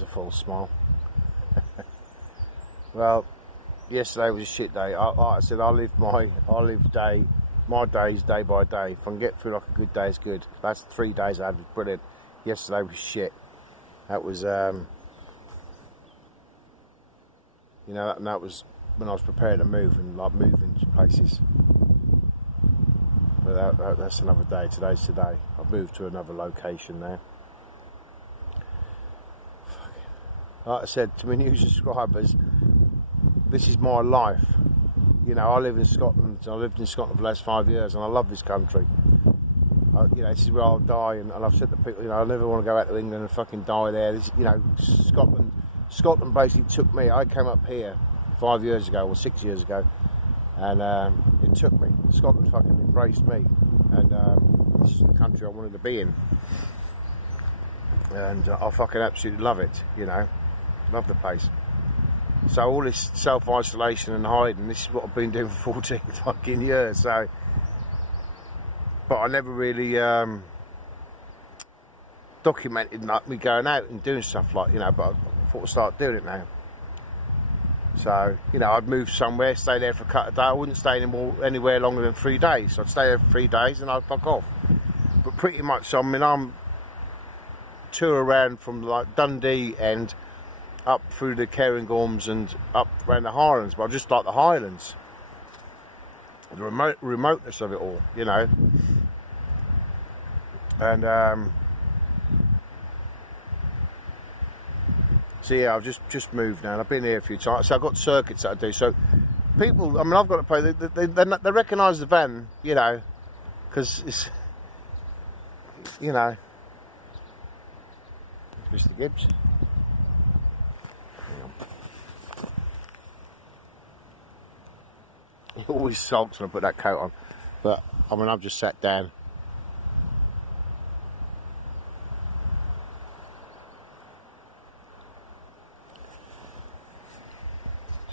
was a false smile. Well, yesterday was a shit day. Like I said, I live my days day by day. If I can get through like a good day, it's good. That's 3 days I had, was brilliant. Yesterday was shit. That was, you know, that was when I was preparing to move and like moving to places. But that's another day. Today's today. I've moved to another location now. Like I said to my new subscribers, this is my life. You know, I live in Scotland. I lived in Scotland for the last 5 years, and I love this country. You know, this is where I'll die, and I've said to people, you know, I never want to go out to England and fucking die there. This, you know, Scotland basically took me. I came up here 5 years ago, or 6 years ago, and it took me. Scotland fucking embraced me, and this is the country I wanted to be in, and I fucking absolutely love it. You know, love the place. So all this self-isolation and hiding, this is what I've been doing for 14 fucking years. So, but I never really documented like me going out and doing stuff like, you know, but I thought I'd start doing it now. So, you know, I'd move somewhere, stay there for a couple of days. I wouldn't stay anywhere longer than 3 days. So I'd stay there for 3 days and I'd fuck off. But pretty much, I mean, I'm tour around from like Dundee and up through the Cairngorms and up around the Highlands, but I just like the Highlands. The remoteness of it all, you know. And so yeah, I've just moved now, and I've been here a few times. So I've got circuits that I do. So people, I mean, I've got to pay. They recognise the van, you know, because it's, you know, Mr. Gibbs. He always sulks when I put that coat on, but I mean, I've just sat down.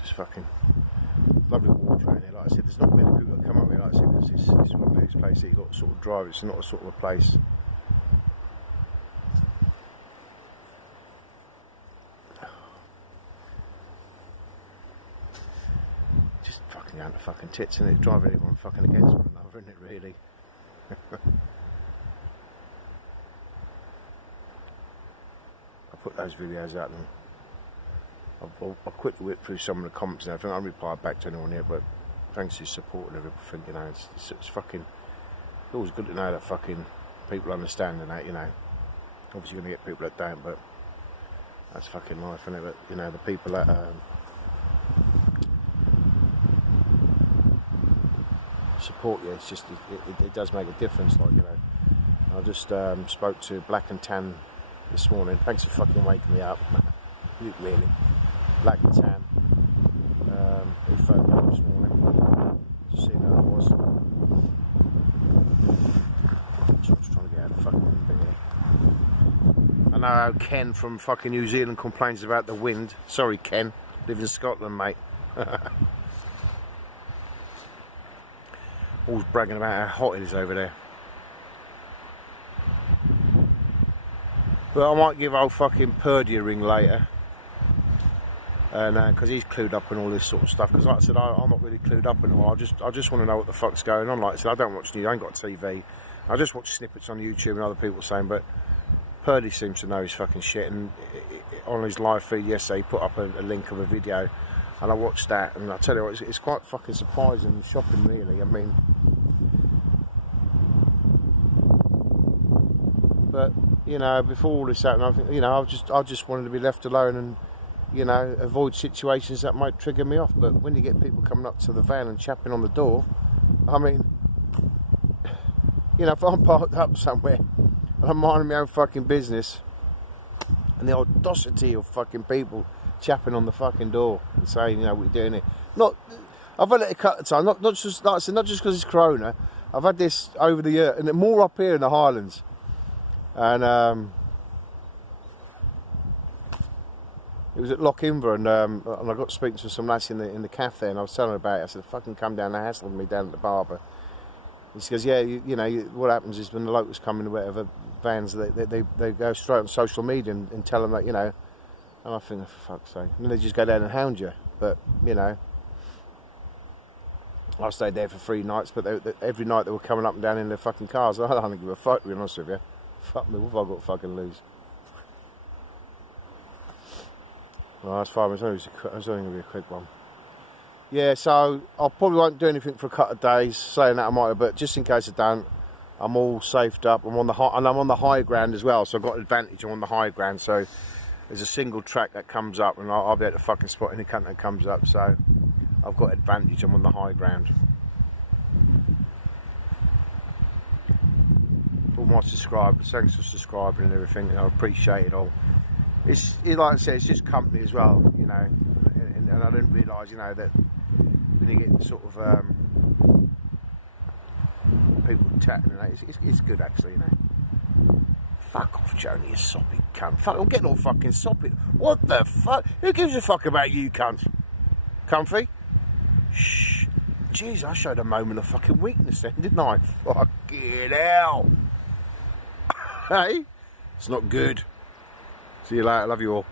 Just fucking lovely water out here. Like I said, there's not many people that come up here. Like I said, because it's one of these places that you've got to sort of drive. It's not a sort of a place. Down to fucking tits, and it driving everyone fucking against one another, isn't it, really? I put those videos out and I'll quickly whip through some of the comments and everything. I haven't replied back to anyone yet, but thanks for your support and everything, you know. It's fucking, it's always good to know that fucking people understand and that, you know. Obviously you're going to get people that don't, but that's fucking life, isn't it? But, you know, the people that support you, it's just it does make a difference, like, you know. I just spoke to Black and Tan this morning. Thanks for fucking waking me up. Really, Black and Tan. He phoned me up this morning to see how it was. So I'm just trying to get out of the fucking bit here. I know how Ken from fucking New Zealand complains about the wind. Sorry, Ken, live in Scotland, mate. Always bragging about how hot it is over there. But I might give old fucking Purdy a ring later. And because he's clued up on all this sort of stuff. Because like I said, I'm not really clued up on it all. I just want to know what the fuck's going on. Like I said, I don't watch news, I ain't got TV. I just watch snippets on YouTube and other people saying, but Purdy seems to know his fucking shit. And on his live feed yesterday, he put up a link of a video. And I watched that, and I tell you what, it's quite fucking surprising and shocking, really. I mean, but you know, before all this happened, you know, I just wanted to be left alone and, you know, avoid situations that might trigger me off. But when you get people coming up to the van and chapping on the door, I mean, you know, if I'm parked up somewhere and I'm minding my own fucking business, and the audacity of fucking people chapping on the fucking door and saying, you know, what you're doing here. Not, I've had it a couple of times, not just, like I said, not just because it's Corona. I've had this over the year, and more up here in the Highlands. And it was at Loch Inver, and I got speaking to some lads in the cafe, and I was telling her about it. I said, fucking come down and hassle me down at the barber. And she goes, yeah, you know, what happens is when the locals come in, whatever vans, they go straight on social media and tell them that, you know, And I think, oh, for fuck's sake. And they just go down and hound you. But, you know, I stayed there for 3 nights, but every night they were coming up and down in their fucking cars. I don't give a fuck, to be honest with you. Fuck me, what have I got to fucking lose? Well, that's fine. It's only going to be a quick one. Yeah, so I probably won't do anything for a couple of days, saying that I might, but just in case I don't, I'm all safed up. I'm on the high ground as well, so I've got an advantage. I'm on the high ground, so there's a single track that comes up, and I'll be able to fucking spot any cunt that comes up. So I've got advantage. I'm on the high ground. All my subscribers, thanks for subscribing and everything. I appreciate it all. It's like I said, it's just company as well, you know. And I didn't realise, you know, that when you get sort of people chatting and that, it's good actually, you know. Fuck off, Joni, you soppy cunt. Fuck, I'm getting all fucking soppy. What the fuck? Who gives a fuck about you, cunt? Comfy? Shh. Jeez, I showed a moment of fucking weakness then, didn't I? Fucking hell. Hey? It's not good. See you later, love you all.